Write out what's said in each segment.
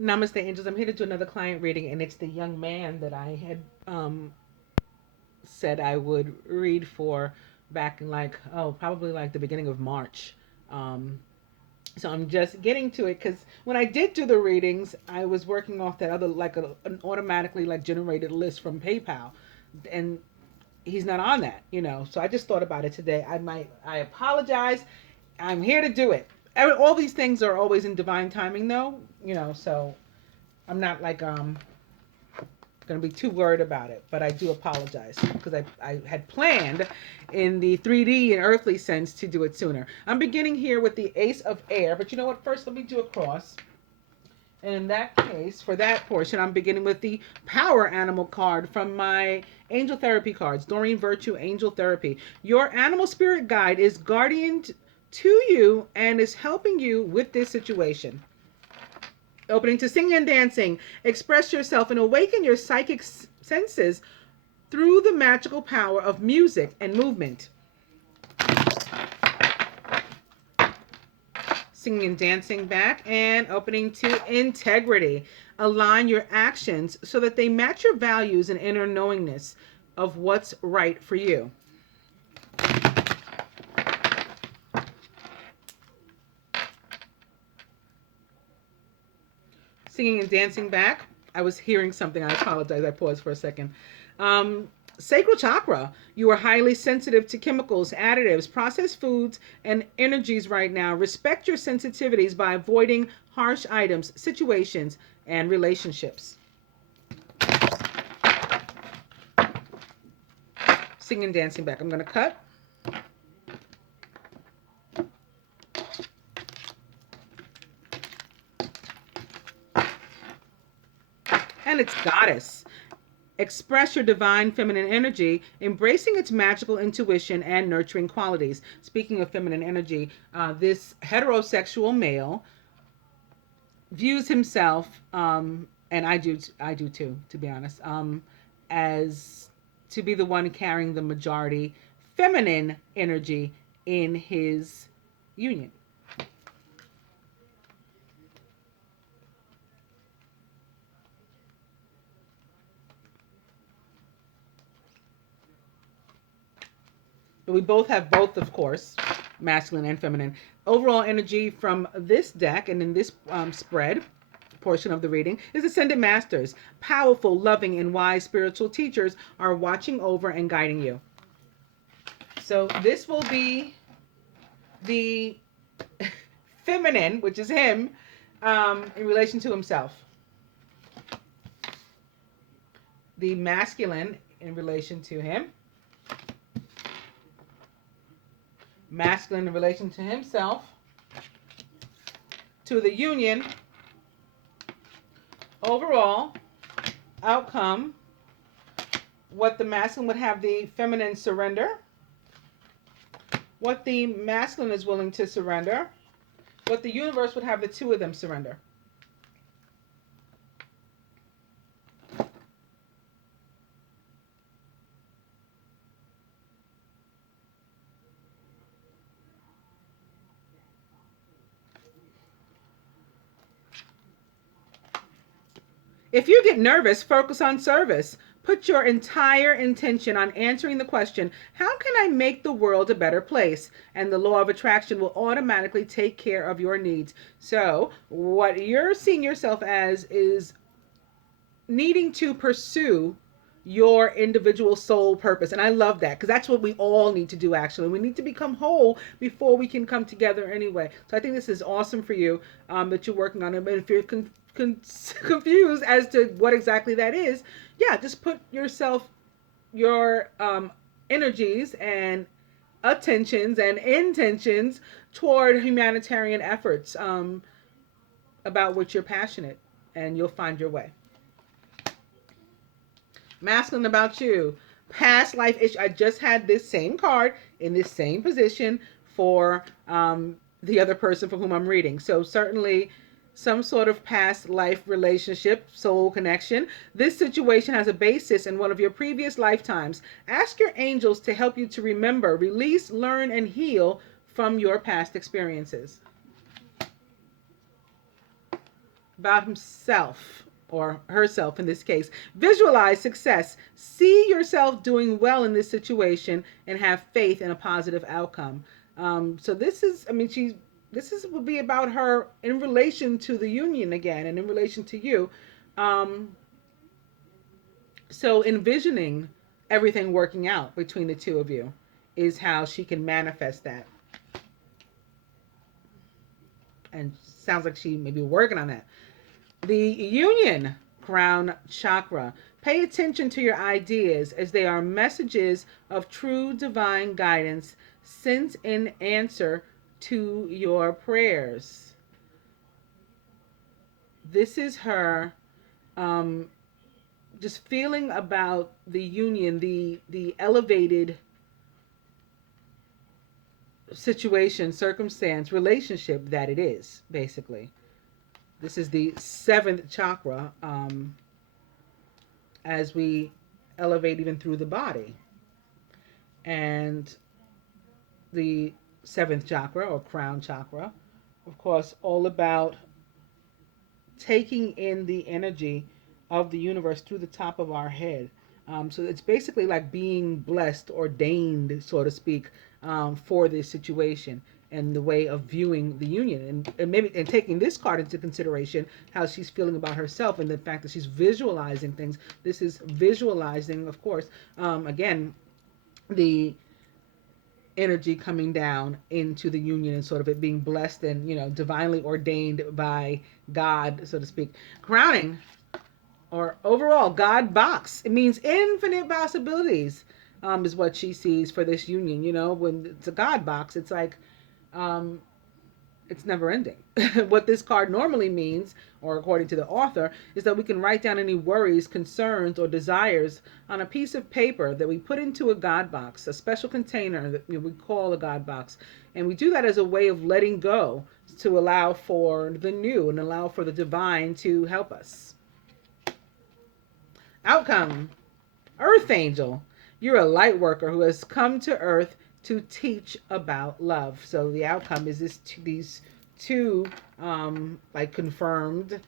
Namaste, angels. I'm here to do another client reading, and it's the young man that I had said I would read for back in probably like the beginning of March. Um, so I'm just getting to it because when I did do the readings, I was working off that other an automatically like generated list from PayPal, and he's not on that. So I just thought about it today. I apologize. I'm here to do it. All these things are always in divine timing, though. So I'm not going to be too worried about it, but I do apologize because I had planned in the 3D and earthly sense to do it sooner. I'm beginning here with the Ace of Air, but you know what? First, let me do a cross. And in that case, for that portion, I'm beginning with the Power Animal card from my Angel Therapy cards, Doreen Virtue Angel Therapy. Your animal spirit guide is guardian to you and is helping you with this situation. Opening to singing and dancing. Express yourself and awaken your psychic senses through the magical power of music and movement. Singing and dancing back. And opening to integrity. Align your actions so that they match your values and inner knowingness of what's right for you. Singing and dancing back. I was hearing something. I apologize. I paused for a second. Sacral chakra. You are highly sensitive to chemicals, additives, processed foods, and energies right now. Respect your sensitivities by avoiding harsh items, situations, and relationships. Singing and dancing back. I'm going to cut. And it's goddess. Express your divine feminine energy, embracing its magical intuition and nurturing qualities. Speaking of feminine energy, this heterosexual male views himself, and I do too, to be honest, as to be the one carrying the majority feminine energy in his union. But we both have both, of course, masculine and feminine. Overall energy from this deck and in this spread portion of the reading is Ascended Masters. Powerful, loving, and wise spiritual teachers are watching over and guiding you. So this will be the feminine, which is him, in relation to himself. The masculine in relation to him. Masculine in relation to himself. To the union. Overall outcome. What the masculine would have the feminine surrender. What the masculine is willing to surrender. What the universe would have the two of them surrender. If you get nervous, focus on service. Put your entire intention on answering the question, how can I make the world a better place? And the law of attraction will automatically take care of your needs. So, what you're seeing yourself as is needing to pursue your individual soul purpose. And I love that because that's what we all need to do, actually. We need to become whole before we can come together anyway. So I think this is awesome for you that you're working on it. But if you're confused as to what exactly that is, yeah, just put your energies and attentions and intentions toward humanitarian efforts about which you're passionate, and you'll find your way. Masculine about you. Past life issue. I just had this same card in this same position for the other person for whom I'm reading. So certainly some sort of past life relationship, soul connection. This situation has a basis in one of your previous lifetimes. Ask your angels to help you to remember, release, learn, and heal from your past experiences. about himself or herself in this case. Visualize success. See yourself doing well in this situation and have faith in a positive outcome. So this is, I mean, this is would be about her in relation to the union again, and in relation to you. Um, so envisioning everything working out between the two of you is how she can manifest that. And sounds like she may be working on that. The union crown chakra. Pay attention to your ideas as they are messages of true divine guidance sent in answer to your prayers. This is her just feeling about the union, the elevated situation, circumstance, relationship that it is, basically. This is the seventh chakra, as we elevate even through the body. And the seventh chakra, or crown chakra, of course, all about taking in the energy of the universe through the top of our head. So it's basically like being blessed, ordained, so to speak, for this situation and the way of viewing the union, and maybe and taking this card into consideration, how she's feeling about herself and the fact that she's visualizing things. This is visualizing, of course, again, the energy coming down into the union and sort of it being blessed and, you know, divinely ordained by God, so to speak. Crowning, or overall God box, it means infinite possibilities, is what she sees for this union. You know, when it's a God box, it's like um, it's never ending. What this card normally means, or according to the author, is that we can write down any worries, concerns, or desires on a piece of paper that we put into a God box, a special container that we call a God box. And we do that as a way of letting go, to allow for the new and allow for the divine to help us. Outcome: Earth Angel. You're a light worker who has come to Earth to teach about love. So the outcome is these two, like confirmed,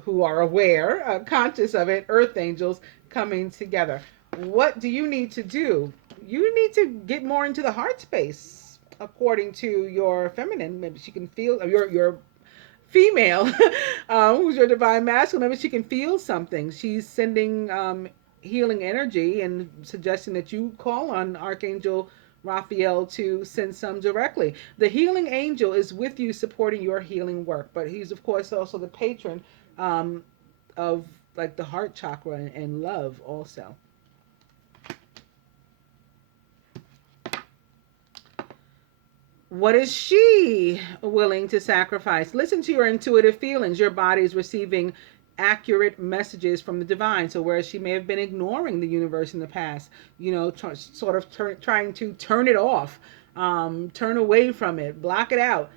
who are aware, conscious of it, Earth Angels coming together. What do you need to do? You need to get more into the heart space, according to your feminine. Maybe she can feel your female, who's your divine masculine. Maybe she can feel something. She's sending healing energy and suggesting that you call on Archangel Raphael to send some directly. The healing angel is with you, supporting your healing work, but he's of course also the patron of like the heart chakra and love also. What is she willing to sacrifice? Listen to your intuitive feelings. Your body is receiving accurate messages from the divine. So whereas she may have been ignoring the universe in the past, you know, trying to turn it off, turn away from it, block it out,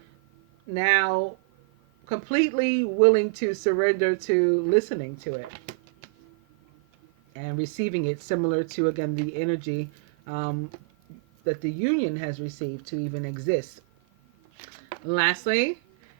now completely willing to surrender to listening to it and receiving it, similar to, again, the energy that the union has received to even exist. Lastly,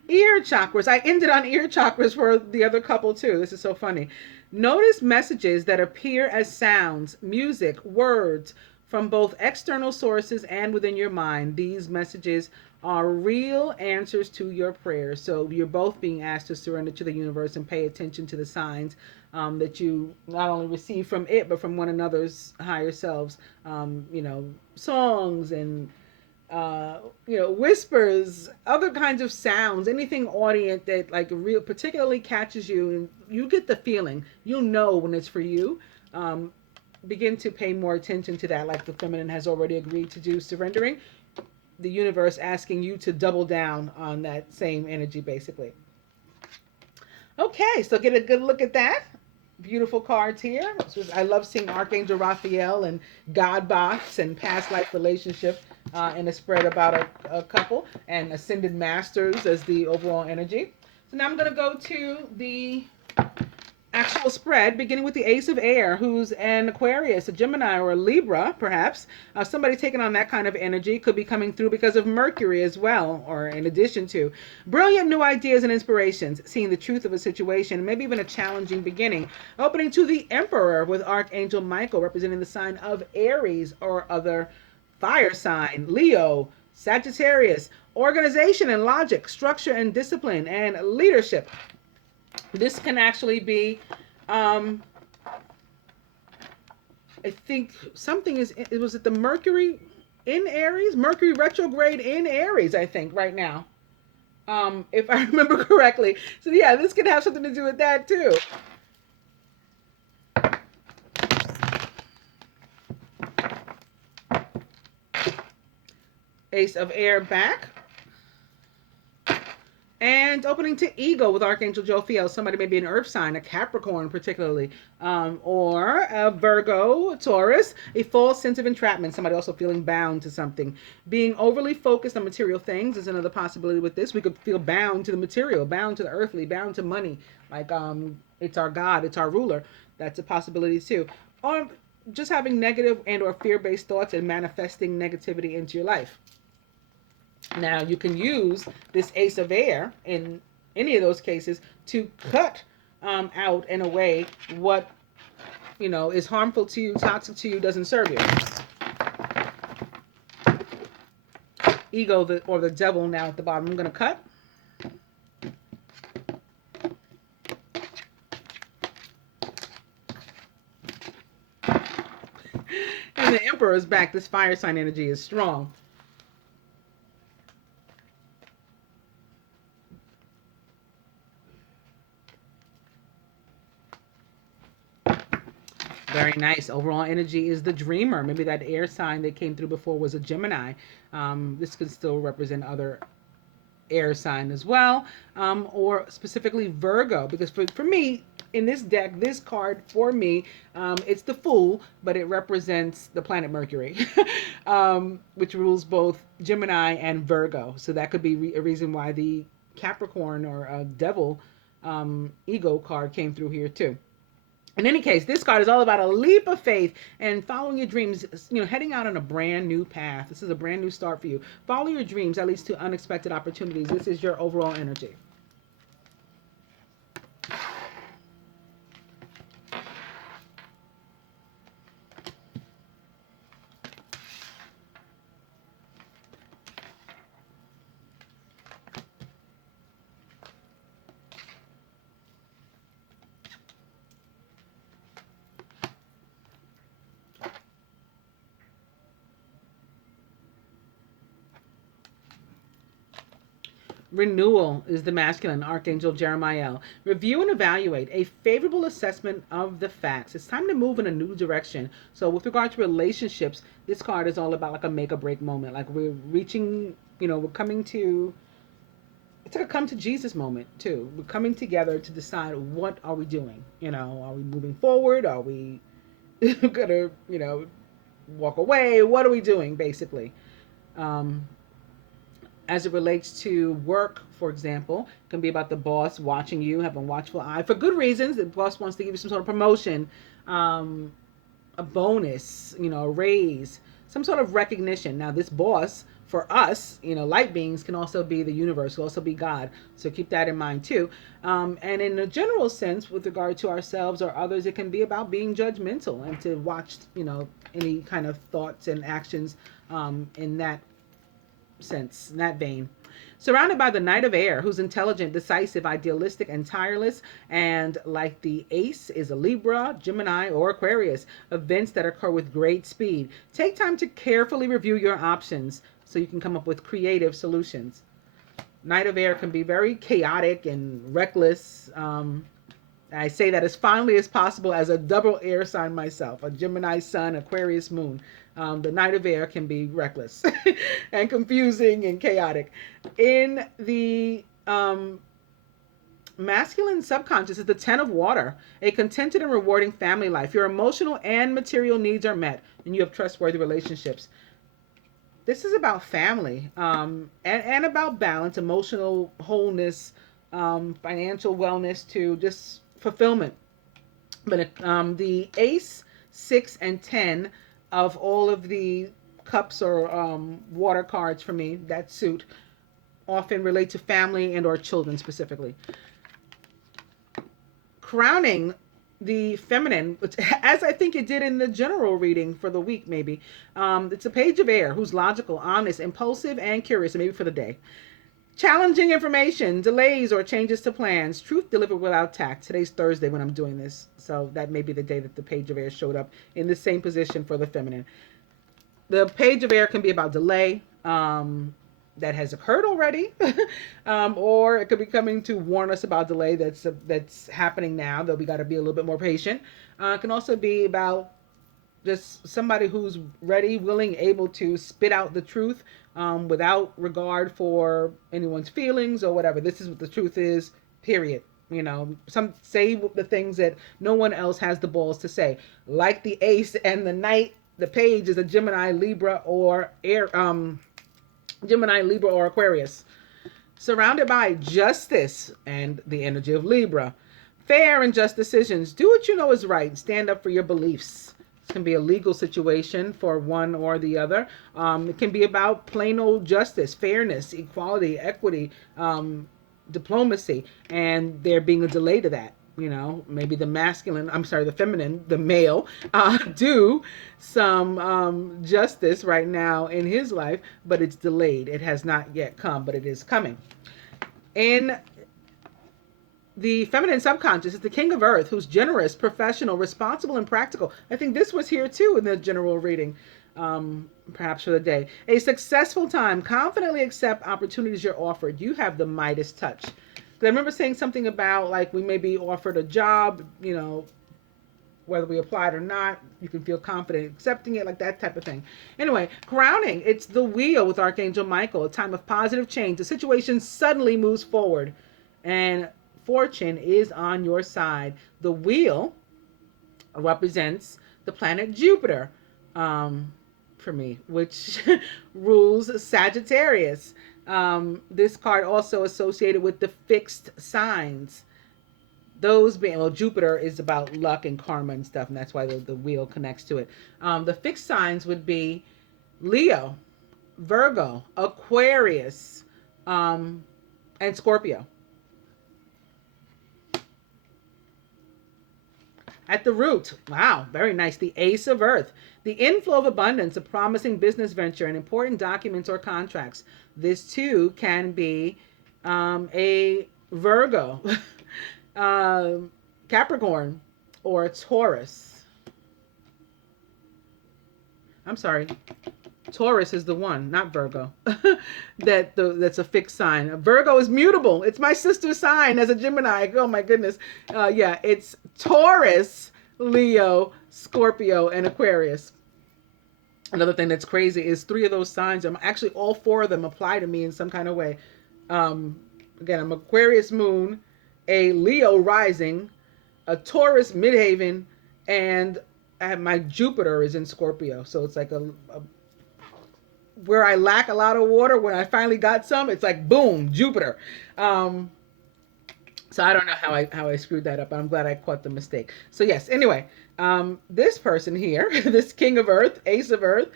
ear chakras. I ended on ear chakras for the other couple too. This is so funny. Notice messages that appear as sounds, music, words from both external sources and within your mind. These messages are real answers to your prayers. So you're both being asked to surrender to the universe and pay attention to the signs that you not only receive from it, but from one another's higher selves. You know, songs and you know, whispers, other kinds of sounds, anything audient that like real particularly catches you, and you get the feeling, you'll know when it's for you. Begin to pay more attention to that, like the feminine has already agreed to do, surrendering. The universe asking you to double down on that same energy, basically. Okay, so get a good look at that. Beautiful cards here. I love seeing Archangel Raphael and God box and past life relationship in a spread about a couple, and ascended masters as the overall energy. So now I'm going to go to the actual spread, beginning with the Ace of Air, who's an Aquarius, a Gemini, or a Libra, perhaps. Somebody taking on that kind of energy could be coming through because of Mercury as well, or in addition to. Brilliant new ideas and inspirations, seeing the truth of a situation, maybe even a challenging beginning. Opening to the Emperor with Archangel Michael, representing the sign of Aries or other fire sign, Leo, Sagittarius, organization and logic, structure and discipline, and leadership. This can actually be, I think something is, was it the Mercury in Aries? Mercury retrograde in Aries, I think, right now. If I remember correctly. So yeah, this could have something to do with that too. Ace of Air back. And opening to ego with Archangel Jophiel. Somebody may be an earth sign, a Capricorn particularly, or a Virgo, Taurus, a false sense of entrapment. Somebody also feeling bound to something. Being overly focused on material things is another possibility with this. We could feel bound to the material, bound to the earthly, bound to money. Like it's our God, it's our ruler. That's a possibility too. Or just having negative and or fear-based thoughts and manifesting negativity into your life. Now, you can use this Ace of Air in any of those cases to cut out in a way what, is harmful to you, toxic to you, doesn't serve you. Ego or the devil now at the bottom. I'm going to cut. And the Emperor is back. This fire sign energy is strong. Very nice. Overall energy is the dreamer. Maybe that air sign that came through before was a Gemini. This could still represent other air sign as well, or specifically Virgo, because for me, in this deck, this card for me, it's the Fool, but it represents the planet Mercury, which rules both Gemini and Virgo. So that could be a reason why the Capricorn or Devil ego card came through here too. In any case, this card is all about a leap of faith and following your dreams, heading out on a brand new path. This is a brand new start for you. Follow your dreams, that leads to unexpected opportunities. This is your overall energy. Renewal is the masculine, Archangel Jeremiah. Review and evaluate a favorable assessment of the facts. It's time to move in a new direction. So with regard to relationships, this card is all about like a make or break moment. Like we're reaching, we're coming to, it's like a come to Jesus moment too. We're coming together to decide what are we doing. Are we moving forward? Are we gonna, walk away? What are we doing basically? As it relates to work, for example, it can be about the boss watching you, having a watchful eye for good reasons. The boss wants to give you some sort of promotion, a bonus, a raise, some sort of recognition. Now, this boss for us, light beings can also be the universe, can also be God. So keep that in mind too. And in a general sense, with regard to ourselves or others, it can be about being judgmental and to watch, any kind of thoughts and actions in that sense, in that vein. Surrounded by the Knight of Air, who's intelligent, decisive, idealistic, and tireless, and like the Ace is a Libra, Gemini, or Aquarius, events that occur with great speed. Take time to carefully review your options so you can come up with creative solutions. Knight of Air can be very chaotic and reckless. I say that as fondly as possible as a double air sign myself, a Gemini sun, Aquarius moon. The Knight of Air can be reckless and confusing and chaotic. In the masculine subconscious is the Ten of Water, a contented and rewarding family life. Your emotional and material needs are met, and you have trustworthy relationships. This is about family and about balance, emotional wholeness, financial wellness, to just fulfillment. But the ace, 6, and 10 of all of the cups or water cards for me that suit often relate to family and or children specifically. Crowning the feminine, which, as I think it did in the general reading for the week, maybe. It's a page of air who's logical, honest, impulsive, and curious, maybe for the day. Challenging information, delays or changes to plans, truth delivered without tact. Today's Thursday when I'm doing this, so that may be the day that the page of air showed up in the same position for the feminine. The page of air can be about delay, that has occurred already, or it could be coming to warn us about delay that's happening now. That we got to be a little bit more patient. It can also be about just somebody who's ready, willing, able to spit out the truth without regard for anyone's feelings or whatever. This is what the truth is. Period. You know, some say the things that no one else has the balls to say, like the ace and the knight. The page is a Gemini, Libra, or air. Gemini, Libra, or Aquarius. Surrounded by justice and the energy of Libra. Fair and just decisions. Do what you know is right. Stand up for your beliefs. This can be a legal situation for one or the other. It can be about plain old justice, fairness, equality, equity, diplomacy, and there being a delay to that. You know, maybe the feminine, the male, do some justice right now in his life, but it's delayed. It has not yet come, but it is coming. In the feminine subconscious is the king of earth, who's generous, professional, responsible, and practical. I think this was here too in the general reading, perhaps for the day. A successful time. Confidently accept opportunities you're offered. You have the Midas touch. I remember saying something about like we may be offered a job, you know, whether we applied or not, you can feel confident accepting it, like that type of thing. Anyway, crowning, it's the wheel with Archangel Michael, a time of positive change. The situation suddenly moves forward and fortune is on your side. The wheel represents the planet Jupiter, for me, which rules Sagittarius. This card also associated with the fixed signs. Those being, well, Jupiter is about luck and karma and stuff, and that's why the wheel connects to it. The fixed signs would be Leo, Virgo, Aquarius, and Scorpio. At the root, wow, very nice. The Ace of Earth, the inflow of abundance, a promising business venture, and important documents or contracts. This too can be a Virgo, Capricorn, or a Taurus. I'm sorry, Taurus is the one, not Virgo. That's a fixed sign. Virgo is mutable. It's my sister's sign as a Gemini. Oh my goodness. Yeah, it's Taurus, Leo, Scorpio, and Aquarius. Another thing that's crazy is 3 of those signs, actually all 4 of them apply to me in some kind of way. Again, I'm Aquarius moon, a Leo rising, a Taurus midhaven, and my Jupiter is in Scorpio. So it's like a where I lack a lot of water, when I finally got some, it's like boom, Jupiter. So I don't know how I screwed that up, but I'm glad I caught the mistake. So yes, anyway, this person here, this king of earth, ace of earth,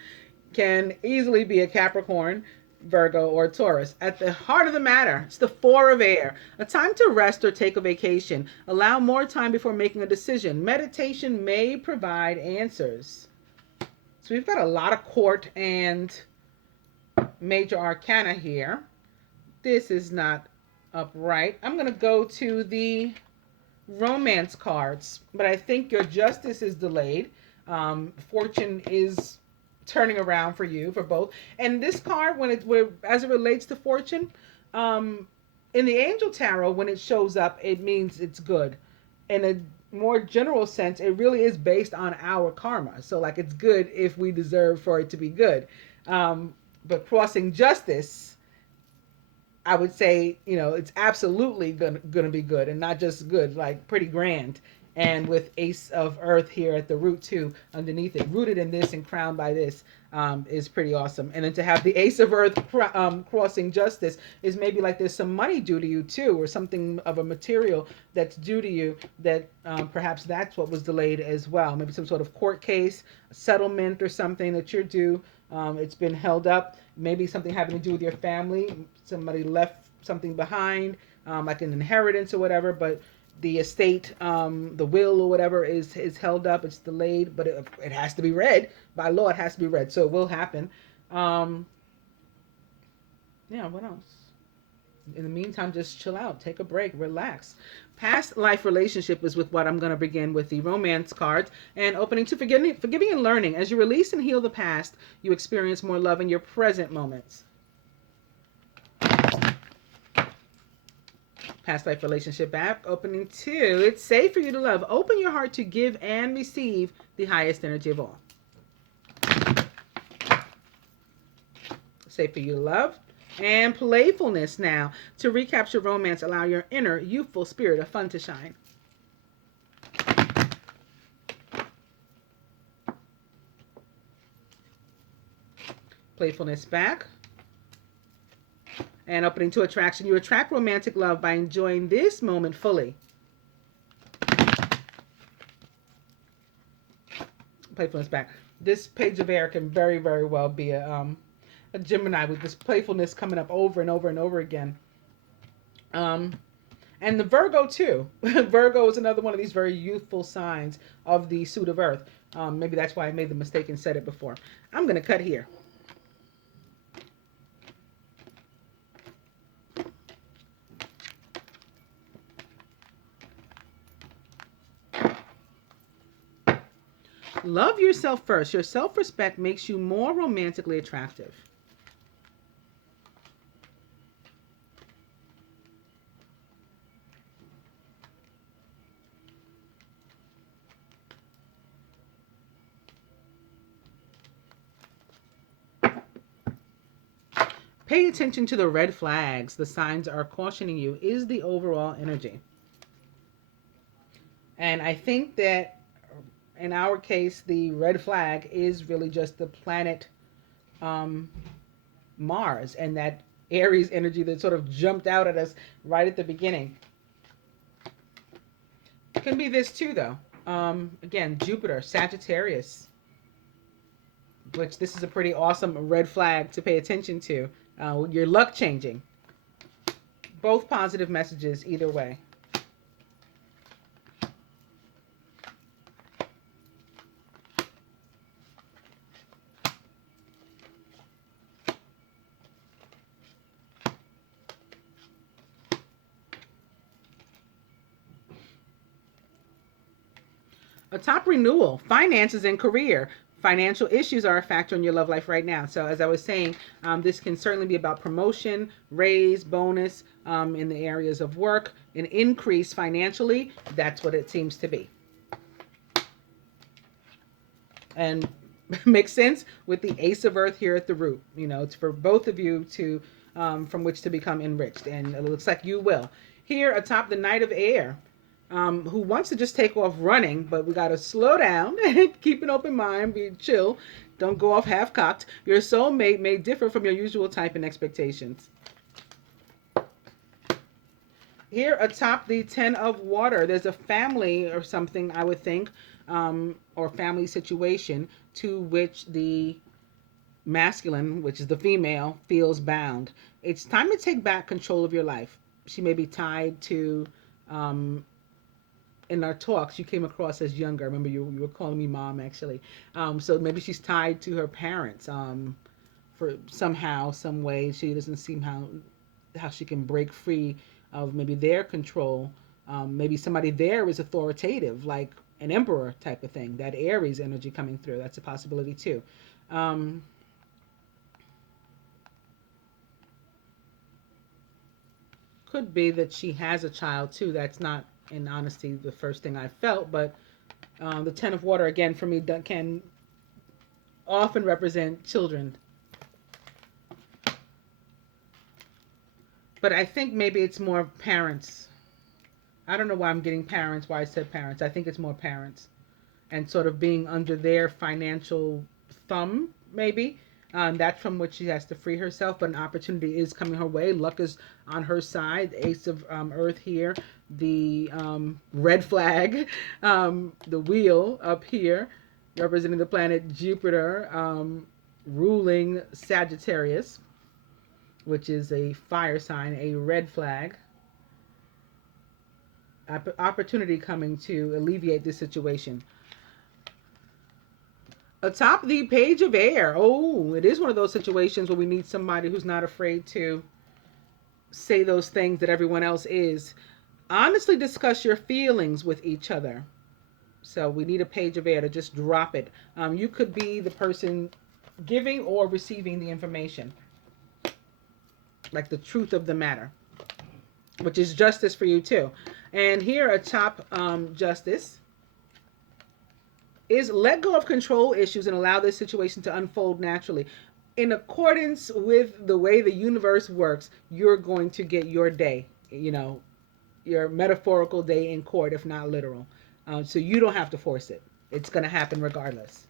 can easily be a Capricorn, Virgo, or Taurus. At the heart of the matter, it's the 4 of air. A time to rest or take a vacation. Allow more time before making a decision. Meditation may provide answers. So we've got a lot of court and major arcana here. This is not upright. I'm going to go to the romance cards, but I think your justice is delayed. Fortune is turning around for you for both. And this card, as it relates to fortune, in the angel tarot, when it shows up, it means it's good. In a more general sense, it really is based on our karma. So like it's good if we deserve for it to be good. But crossing justice, I would say, it's absolutely gonna be good, and not just good, like pretty grand. and with Ace of Earth here at the root too, underneath it, rooted in this and crowned by this, is pretty awesome. And then to have the Ace of Earth crossing justice is maybe like there's some money due to you too, or something of a material that's due to you that perhaps that's what was delayed as well. Maybe some sort of court case, settlement, or something that you're due. It's been held up. Maybe something having to do with your family. Somebody left something behind, like an inheritance or whatever, but the estate, the will or whatever is held up. It's delayed, but it has to be read by law. It has to be read, so it will happen. Yeah, what else? In the meantime, just chill out, take a break, relax. Past life relationship is with what I'm going to begin with the romance cards and opening to forgiving and learning. As you release and heal the past, you experience more love in your present moments. Past life relationship back, opening two. It's safe for you to love. Open your heart to give and receive the highest energy of all. Safe for you to love. And playfulness now. To recapture romance, allow your inner youthful spirit of fun to shine. Playfulness back. And opening to attraction. You attract romantic love by enjoying this moment fully. Playfulness back. This page of air can very, very well be a Gemini with this playfulness coming up over and over and over again. And the Virgo too. Virgo is another one of these very youthful signs of the suit of Earth. Maybe that's why I made the mistake and said it before. I'm going to cut here. Love yourself first. Your self-respect makes you more romantically attractive. Pay attention to the red flags. The signs are cautioning you is the overall energy. And I think that in our case, the red flag is really just the planet Mars and that Aries energy that sort of jumped out at us right at the beginning. It can be this too, though. Again, Jupiter, Sagittarius, which this is a pretty awesome red flag to pay attention to. Your luck changing. Both positive messages either way. A top renewal, finances and career. Financial issues are a factor in your love life right now. So as I was saying, this can certainly be about promotion, raise, bonus in the areas of work, an increase financially. That's what it seems to be. And makes sense with the Ace of Earth here at the root. You know, it's for both of you to from which to become enriched. And it looks like you will. Here atop the Knight of Air. Who wants to just take off running, but we got to slow down and keep an open mind, be chill, don't go off half-cocked. Your soulmate may differ from your usual type and expectations. Here atop the Ten of Water, there's a family or something, I would think, or family situation to which the masculine, which is the female, feels bound. It's time to take back control of your life. She may be tied to... in our talks, you came across as younger. I remember you were calling me mom, actually. So maybe she's tied to her parents for somehow, some way. She doesn't seem how she can break free of maybe their control. Maybe somebody there is authoritative, like an emperor type of thing. That Aries energy coming through. That's a possibility too. Could be that she has a child too. That's not, in honesty, the first thing I felt, but the Ten of Water, again, for me, can often represent children. But I think maybe it's more parents. I don't know why I'm getting parents, why I said parents. I think it's more parents. And sort of being under their financial thumb, maybe. That's from which she has to free herself, but an opportunity is coming her way. Luck is on her side. Ace of Earth here, the red flag, the wheel up here, representing the planet Jupiter, ruling Sagittarius, which is a fire sign, a red flag. Opportunity coming to alleviate this situation. Atop the page of air. Oh, it is one of those situations where we need somebody who's not afraid to say those things that everyone else is. Honestly discuss your feelings with each other. So we need a page of air to just drop it. You could be the person giving or receiving the information. Like the truth of the matter. Which is justice for you too. And here atop justice is let go of control issues and allow this situation to unfold naturally. In accordance with the way the universe works, you're going to get your day, your metaphorical day in court, if not literal. So you don't have to force it. It's going to happen regardless.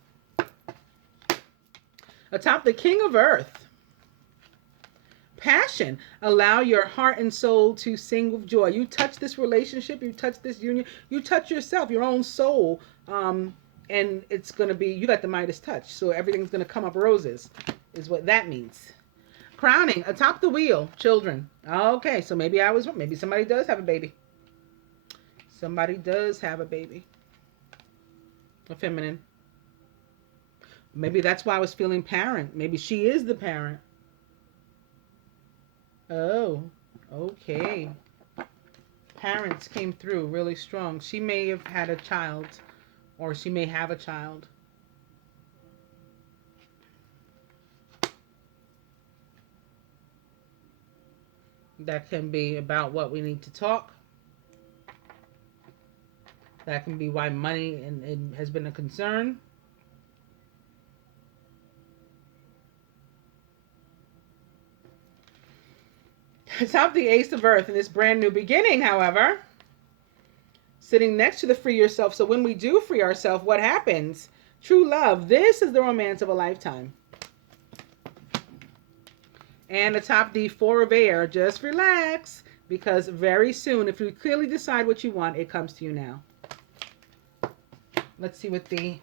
Atop the King of Earth, passion. Allow your heart and soul to sing with joy. You touch this relationship, you touch this union, you touch yourself, your own soul. And it's going to be, you got the Midas touch. So everything's going to come up roses, is what that means. Crowning, atop the wheel, children. Okay, so maybe I was wrong. Maybe somebody does have a baby. Somebody does have a baby. A feminine. Maybe that's why I was feeling parent. Maybe she is the parent. Oh, okay. Parents came through really strong. She may have had a child. Or she may have a child. That can be about what we need to talk. That can be why money has been a concern. Atop the Ace of Earth in this brand new beginning, however, sitting next to the free yourself. So when we do free ourselves, what happens? True love. This is the romance of a lifetime. And atop the Four of Air, just relax. Because very soon, if you clearly decide what you want, it comes to you now. Let's see what the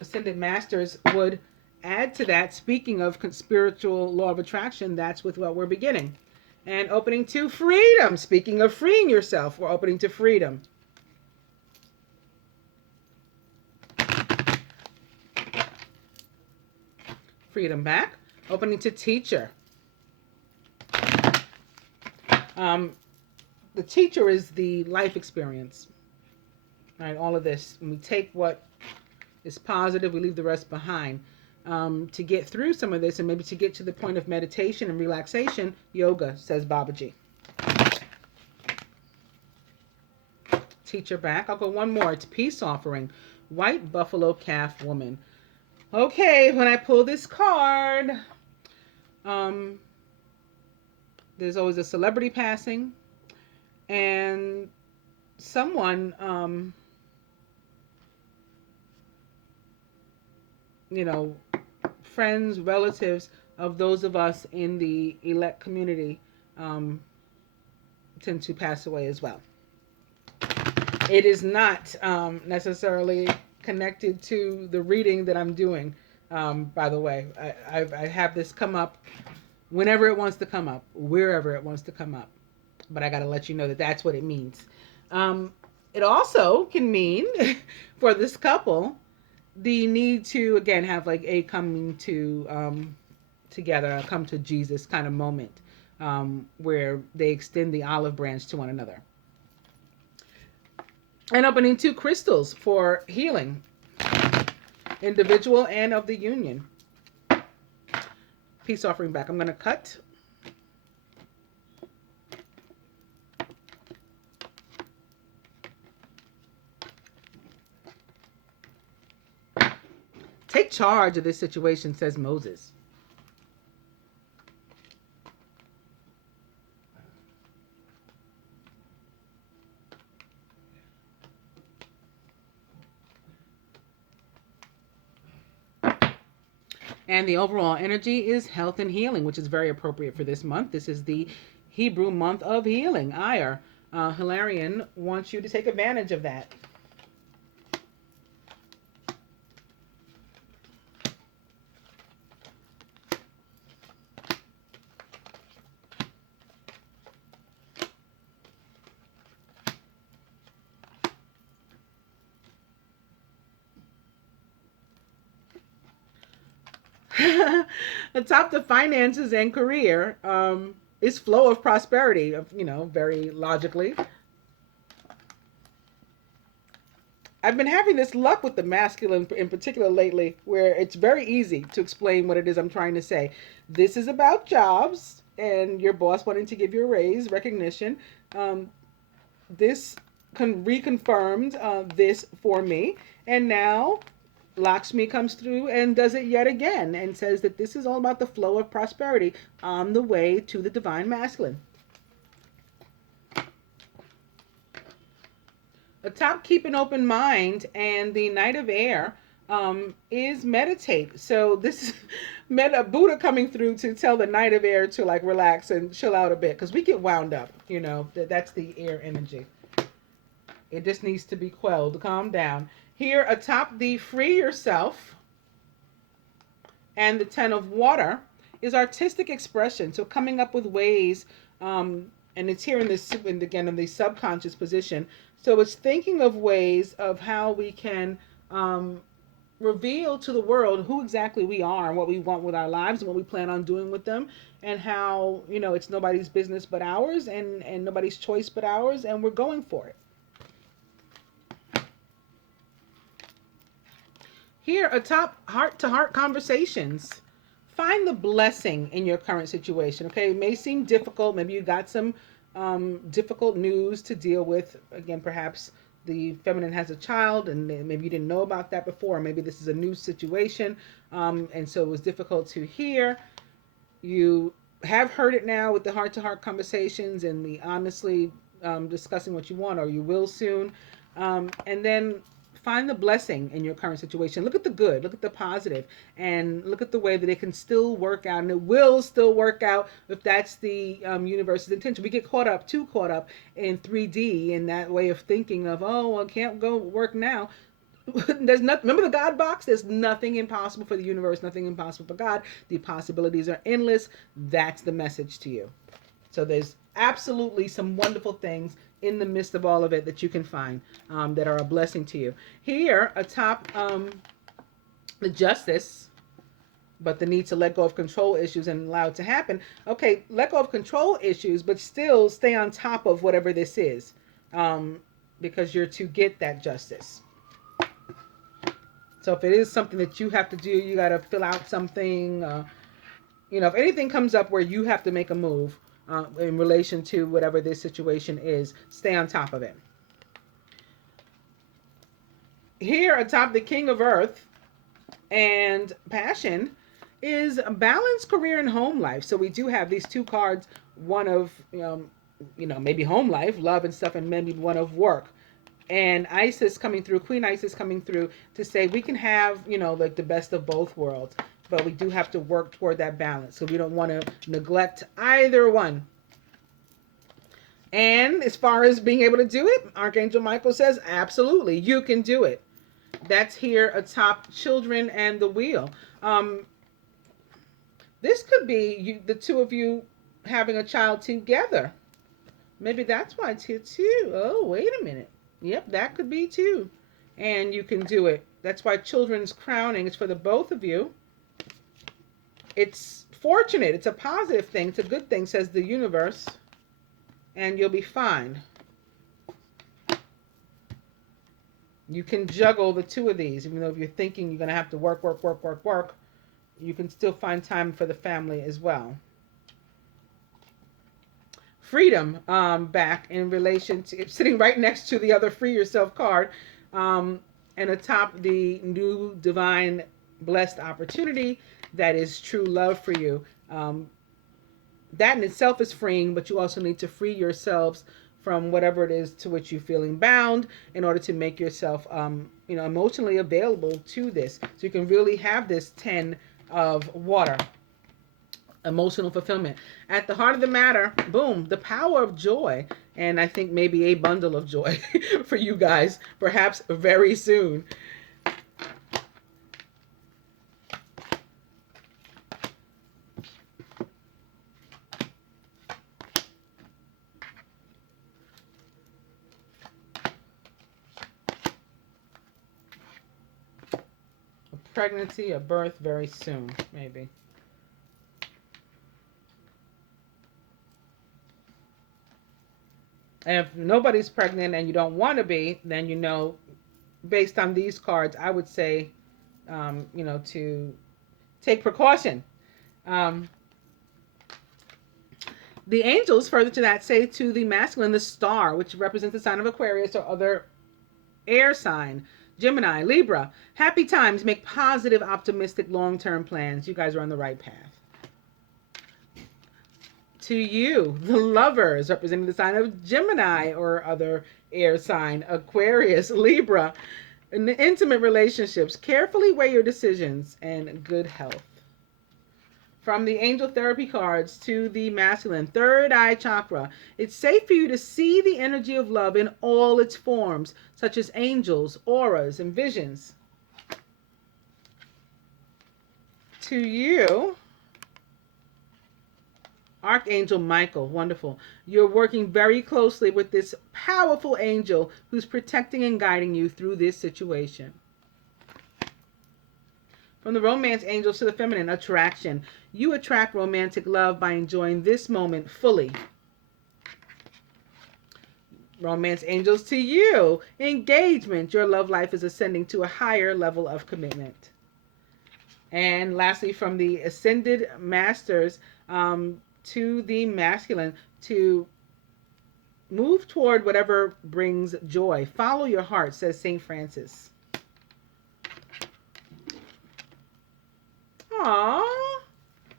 Ascended Masters would add to that. Speaking of spiritual law of attraction, that's with what we're beginning. And opening to freedom. Speaking of freeing yourself, we're opening to freedom. Freedom back. Opening to teacher. The teacher is the life experience. All right, all of this. And we take what is positive, we leave the rest behind. To get through some of this and maybe to get to the point of meditation and relaxation, yoga, says Babaji. Teacher back. I'll go one more. It's peace offering. White buffalo calf woman. Okay, when I pull this card, there's always a celebrity passing and someone, friends, relatives of those of us in the elect community tend to pass away as well. It is not necessarily connected to the reading that I'm doing, by the way. I have this come up whenever it wants to come up, wherever it wants to come up. But I got to let you know that that's what it means. It also can mean, for this couple, the need to, again, have like a coming to together, a come to Jesus kind of moment, where they extend the olive branch to one another. And opening 2 crystals for healing, individual and of the union. Peace offering back. I'm going to cut. Take charge of this situation, says Moses. And the overall energy is health and healing, which is very appropriate for this month. This is the Hebrew month of healing, Iyar. Hilarion wants you to take advantage of that. Atop the finances and career is flow of prosperity, very logically. I've been having this luck with the masculine in particular lately, where it's very easy to explain what it is I'm trying to say. This is about jobs and your boss wanting to give you a raise, recognition. This reconfirmed this for me, and now Lakshmi comes through and does it yet again and says that this is all about the flow of prosperity on the way to the divine masculine. Atop keep an open mind, and the Knight of Air is meditate. So this is a Buddha coming through to tell the Knight of Air to like relax and chill out a bit, because we get wound up. That's the air energy. It just needs to be quelled, calm down. Here atop the free yourself and the 10 of water is artistic expression. So coming up with ways, and it's here in this, and again in the subconscious position. So it's thinking of ways of how we can reveal to the world who exactly we are and what we want with our lives and what we plan on doing with them, and how it's nobody's business but ours, and nobody's choice but ours, and we're going for it. Here atop heart-to-heart conversations. Find the blessing in your current situation. Okay, it may seem difficult. Maybe you got some difficult news to deal with. Again, perhaps the feminine has a child, and maybe you didn't know about that before. Maybe this is a new situation, and so it was difficult to hear. You have heard it now with the heart-to-heart conversations and the honestly discussing what you want, or you will soon. And then find the blessing in your current situation. Look at the good, look at the positive, and look at the way that it can still work out, and it will still work out if that's the universe's intention. We get too caught up in 3D, in that way of thinking of, I can't go work now. There's nothing. Remember the God box? There's nothing impossible for the universe, nothing impossible for God. The possibilities are endless. That's the message to you. So there's absolutely some wonderful things in the midst of all of it that you can find that are a blessing to you. Here atop the justice, but the need to let go of control issues and allow it to happen. Okay, let go of control issues, but still stay on top of whatever this is, because you're to get that justice. So if it is something that you have to do, you got to fill out something. If anything comes up where you have to make a move, in relation to whatever this situation is, stay on top of it. Here atop the King of Earth and Passion is balance, career, and home life. So we do have these two cards, one of maybe home life, love and stuff, and maybe one of work. And Isis coming through, Queen Isis coming through to say we can have like the best of both worlds, but we do have to work toward that balance. So we don't want to neglect either one. And as far as being able to do it, Archangel Michael says, absolutely, you can do it. That's here atop children and the wheel. This could be the two of you having a child together. Maybe that's why it's here too. Oh, wait a minute. Yep, that could be too. And you can do it. That's why children's crowning is for the both of you. It's fortunate. It's a positive thing. It's a good thing, says the universe. And you'll be fine. You can juggle the two of these, even though if you're thinking you're going to have to work, you can still find time for the family as well. Freedom, back in relation to sitting right next to the other Free Yourself card, and atop the new divine blessed opportunity that is true love for you. That in itself is freeing, but you also need to free yourselves from whatever it is to which you're feeling bound in order to make yourself emotionally available to this. So you can really have this 10 of water. Emotional fulfillment. At the heart of the matter, boom, the power of joy. And I think maybe a bundle of joy for you guys, perhaps very soon. A pregnancy, a birth very soon, maybe. And if nobody's pregnant and you don't want to be, then based on these cards, I would say, to take precaution. Um, the angels, further to that, say to the masculine, the star, which represents the sign of Aquarius or other air sign, Gemini, Libra. Happy times, make positive, optimistic, long-term plans. You guys are on the right path. To you, the lovers, representing the sign of Gemini or other air sign, Aquarius, Libra. In the intimate relationships, carefully weigh your decisions and good health. From the angel therapy cards to the masculine, third eye chakra, it's safe for you to see the energy of love in all its forms, such as angels, auras, and visions. To you, Archangel Michael, wonderful. You're working very closely with this powerful angel who's protecting and guiding you through this situation. From the romance angels to the feminine, attraction. You attract romantic love by enjoying this moment fully. Romance angels to you, engagement. Your love life is ascending to a higher level of commitment. And lastly, from the ascended masters, to the masculine, to move toward whatever brings joy. Follow your heart, says St. Francis. Aww,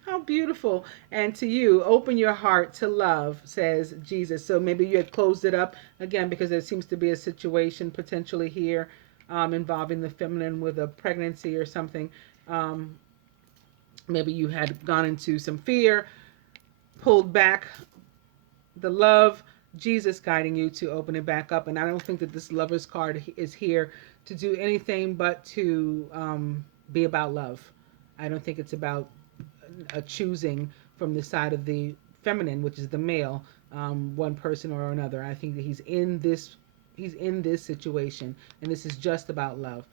how beautiful. And to you, open your heart to love, says Jesus. So maybe you had closed it up again because there seems to be a situation potentially here involving the feminine with a pregnancy or something. Maybe you had gone into some fear, pulled back the love, Jesus guiding you to open it back up. And I don't think that this lover's card is here to do anything but to be about love. I don't think it's about a choosing from the side of the feminine, which is the male, one person or another. I think that he's in this situation, and this is just about love.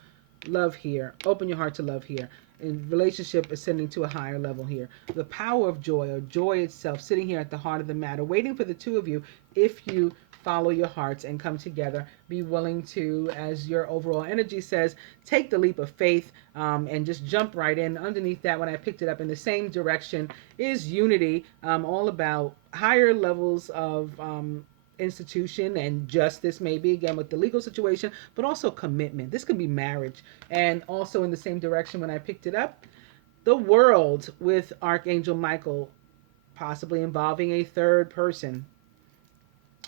Love here. Open your heart to love here. In relationship ascending to a higher level here. The power of joy, or joy itself, sitting here at the heart of the matter, waiting for the two of you, if you follow your hearts and come together, be willing to, as your overall energy says, take the leap of faith and just jump right in. Underneath that, when I picked it up in the same direction, is unity, all about higher levels of institution and justice, maybe again with the legal situation, but also commitment. This could be marriage. And also in the same direction when I picked it up, the world with Archangel Michael, possibly involving a third person.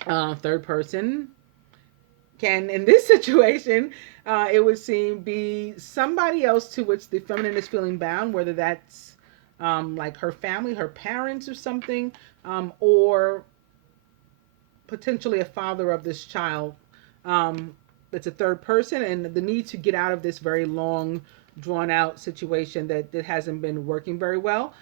Third person can, in this situation, it would seem be somebody else to which the feminine is feeling bound, whether that's like her family, her parents or something, or potentially a father of this child that's a third person, and the need to get out of this very long, drawn out situation that hasn't been working very well.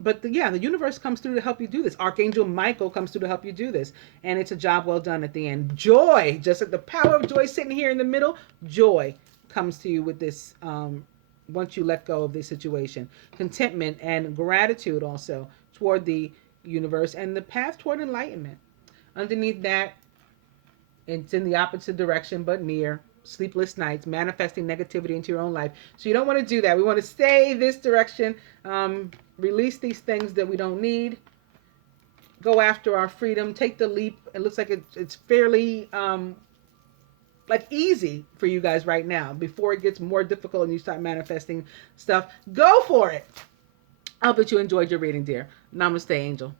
But the universe comes through to help you do this. Archangel Michael comes through to help you do this. And it's a job well done at the end. Joy, just like the power of joy sitting here in the middle, joy comes to you with this once you let go of this situation. Contentment and gratitude also toward the universe and the path toward enlightenment. Underneath that, it's in the opposite direction but near. Sleepless nights, manifesting negativity into your own life. So you don't want to do that. We want to stay this direction, release these things that we don't need, go after our freedom, take the leap. It looks like it's fairly like easy for you guys right now. Before it gets more difficult and you start manifesting stuff, go for it. I hope that you enjoyed your reading, dear. Namaste, Angel.